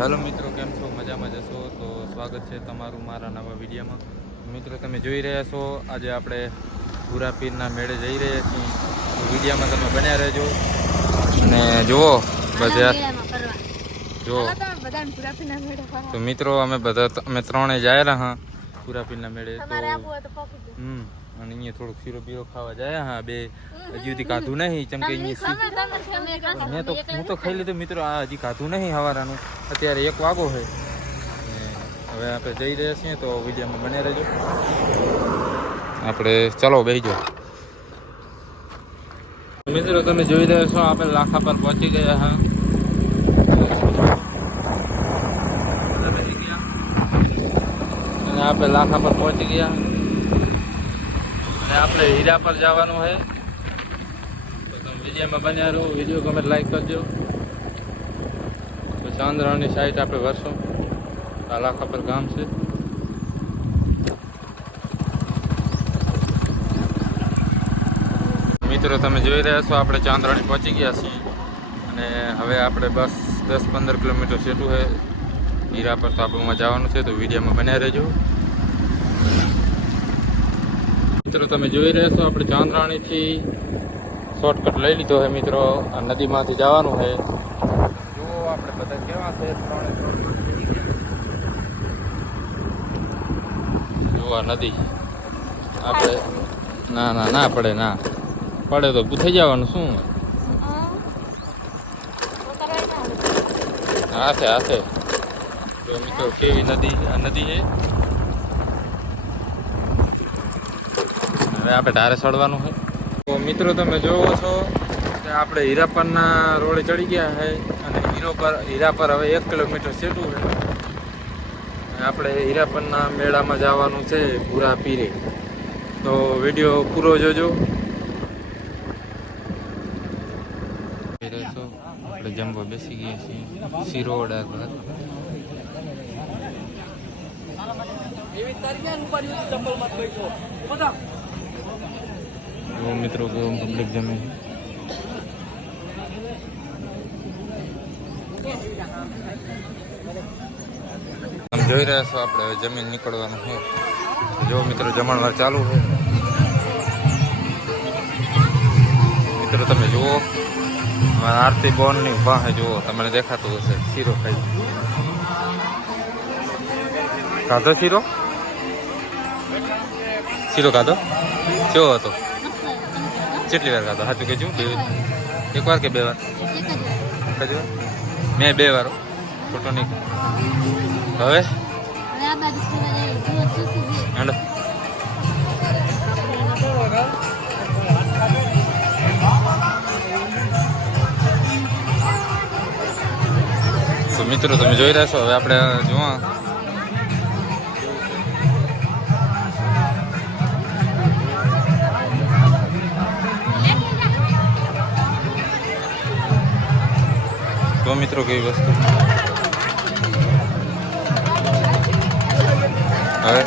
Hello મિત્રો કેમ છો? મજામાં જશો તો સ્વાગત છે તમારું મારા નવા વિડીયોમાં. મિત્રો તમે જોઈ રહ્યા છો આજે આપણે ભૂરાપીરના મેળે જઈ રહ્યા છીએ. વિડીયામાં તમે બન્યા રહેજો. અને જુઓ બધા જુઓ. તો મિત્રો અમે બધા અમે ત્રણે જાયેલા હા પૂરાપીરના મેળે. તો હમ. અને અહીંયા થોડુંક શીરો બીરો ખાવા જાય. હા બે હજી સુધી ખાધું નહીં. ચમ કે અહીંયા મેં તો હું તો ખાઈ લીધું. મિત્રો આ હજી ખાધું નહીં હવારાનું. અત્યારે એક વાગો છે. હવે આપણે જઈ રહ્યા છીએ તો વિડીયોમાં બને રહેજો. આપણે ચાલો બેસજો મિત્રો તમે જોઈ રહ્યા છો આપણે લાખા પર પહોંચી ગયા હા. આપણે લાખા પર પહોંચી ગયા. અને આપણે હીરા પર જવાનું છે. તો તમે વિડીયોમાં બન્યા રહો. વીડિયો ગમે લાઈક કરજો. તો ચાંદરાની સાઈડ આપણે વરસો. લાખા પર ગામ છે. મિત્રો, તમે જોઈ રહ્યા છો, આપણે ચાંદરાણી પહોંચી ગયા છીએ. અને હવે આપણે બસ દસ પંદર કિલોમીટર સેટું છે. હીરા પર તો આપણું જવાનું છે, તો વિડીયોમાં બન્યા રહેજો. મિત્રો, તમે જોઈ રહ્યા છો, આપણે ચાંદરાણીથી શોર્ટકટ લઈ લીધો છે, મિત્રો. આ નદીમાંથી જવાનું છે. જુઓ આપણે બધા કેવા છે, ત્રણે જુઓ આ નદી. આપણે ના ના ના પડે ના. પડે તો પૂછાઈ જવાનું, શું? હાથે હાથે તો મિત્રો, કેવી નદી, આ નદી છે? હવે આપણે ધારે ચડવાનું છે તો મિત્રો તમે જોવો છો કે આપણે હીરાપરના રોડે ચડી ગયા છે અને હીરો પર હીરા પર હવે એક કિલોમીટર સેટું છે આપણે હીરાપરના મેળામાં જવાનું છે પૂરા પીરે. તો વીડિયો પૂરો જોજો. આપણે જમવા બેસી ગયા છીએ. શીરો ઓર્ડર પર જો મિત્રો કેવું પબ્લિક જમે. તમે જોઈ રહ્યા છો આપણે, હવે જમીન નીકળવાનું છે. જો મિત્રો, જમણવાર ચાલુ છે. મિત્રો, તમે જુઓ. આરતી બોનની વાહે, જુઓ, તમને દેખાતું હશે. શીરો ખાઈ. ખાધો શીરો? શીરો ખાધો? કેવો હતો? કેટલી વાર ખાધો? સાચું કહેજો બે એક વાર કે બે વાર? કજો મેં બે વાર. ખોટો નહીં હવે? હેલો. તો મિત્રો તમે જોઈ રહ્યા છો? હવે આપણે જુઓ તો મિત્રો કઈ વસ્તુ? હવે?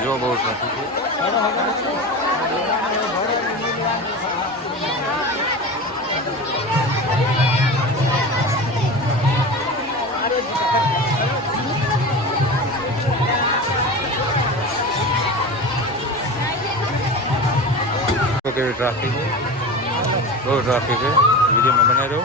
જો બહુ ટ્રાફિક કેવી ટ્રાફિક છે? બહુ ટ્રાફિક છે. વિડીયોમાં બને રહો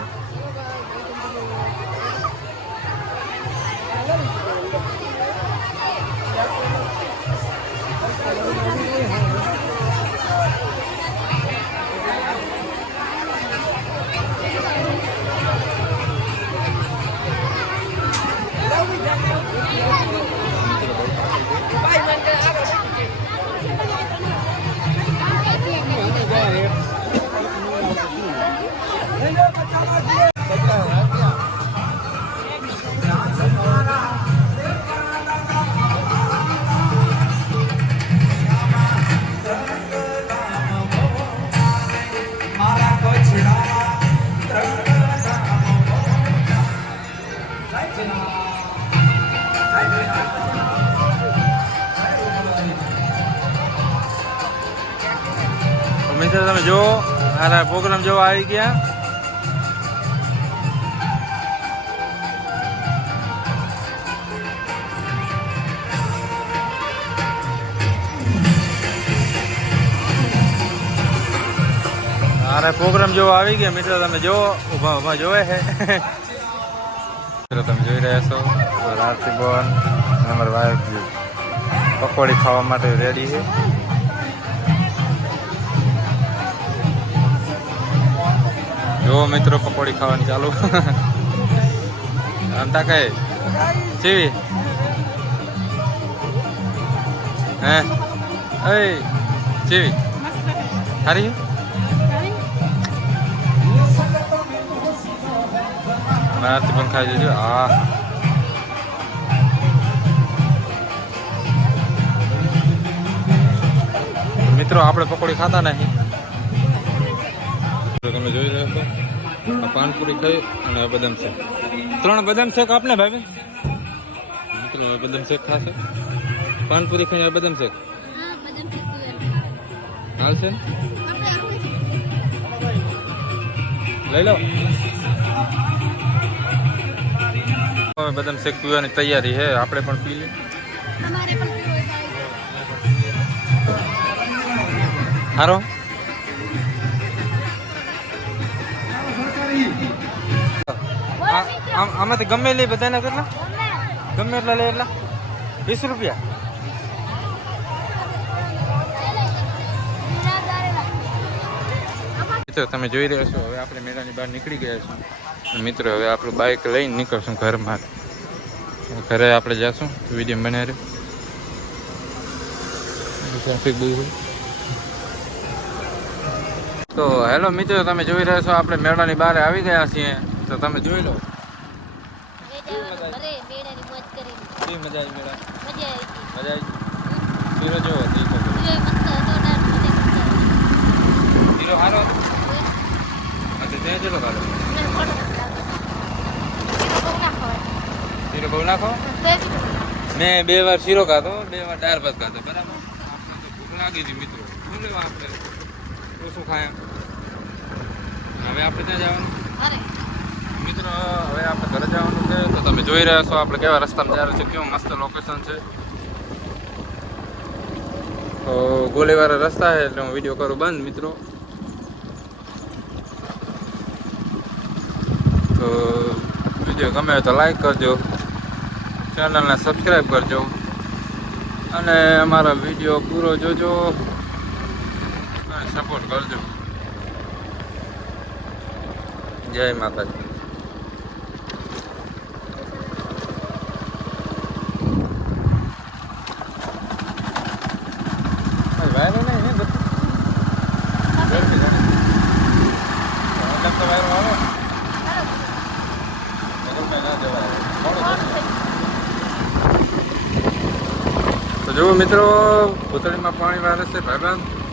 મિત્રો, તમે જો મારા પ્રોગ્રામ જોવા આવી ગયા. મારા પ્રોગ્રામ જોવા આવી ગયા. મિત્રો, તમે જો ઊભા ઊભા જોવે છે. મિત્રો, તમે જોઈ રહ્યા છો આરતી બોન નંબર વાઈફ પકોડી ખાવા માટે રેડી છે. જો મિત્રો, પકોડી ખાવાની ચાલુ. અંતા કહે જીવી હે? એ જીવી સારી મારાથી પણ ખાઈ જજો હા મિત્રો, આપણે પકોડી ખાતા નહીં. તમે જોઈ રહ્યા છો. આ પાનપુરી ખાઈ અને આ બદામ શેક. ત્રણ બદામ શેક આપને ભાઈ મિત્રો હવે બદામ શેક ખાશે. પાનપુરી ખાઈને બદામ શેક. હાલશે? ને લઈ લો. હવે બદામ શેક પીવાની તૈયારી છે. આપણે પણ પી લઈએ. હારો? આમાંથી ગમે લઈ બધાના કેટલા? ગમે એટલા લે એટલા? વીસ રૂપિયા? મિત્રો, તમે જોઈ રહ્યા છો, હવે આપણે મેળાની બહાર નીકળી ગયા છીએ. મિત્રો, હવે આપણું બાઇક લઈને નીકળશું ઘરમાં. ઘરે આપણે જઈશું વીડિયો બનાવી ટ્રાફિક બહુ તો હેલો મિત્રો, તમે જોઈ રહ્યા છો, આપણે મેળાની બહાર આવી ગયા છીએ. તો તમે જોઈ લો. મજા આવી મેળા? મજા આવી હીરો જેવો. હીરો અચ્છા ત્યાં ચલો કાઢો શીરો બહુ નાખો મેં બે વાર શીરો ખાધો બે વાર દાળ ભાત ખાધો બરાબર? આપણે તો ભૂખ લાગી હતી મિત્રો. શું લેવા આપણે? ઓછું ખાય હવે આપણે ત્યાં જવાનું? મિત્રો, હવે આપણે ઘરે જવાનું છે. તો તમે જોઈ રહ્યા છો આપણે કેવા રસ્તામાં જાય છે, કેવું મસ્ત લોકેશન છે. તો ગોલીવાળા રસ્તા છે એટલે હું વીડિયો કરું બંધ, મિત્રો. તો વીડિયો ગમે તો લાઈક કરજો. ચેનલને સબસ્ક્રાઈબ કરજો. અને અમારો વીડિયો પૂરો જોજો. અને સપોર્ટ કરજો. જય માતાજી ભાઈ વાયરો નહીં ને બધું ગરમી છે ને. મતલબ તો વાયરો. તો જુઓ મિત્રો પૂતળીમાં પાણી વારે છે ભાઈબંધ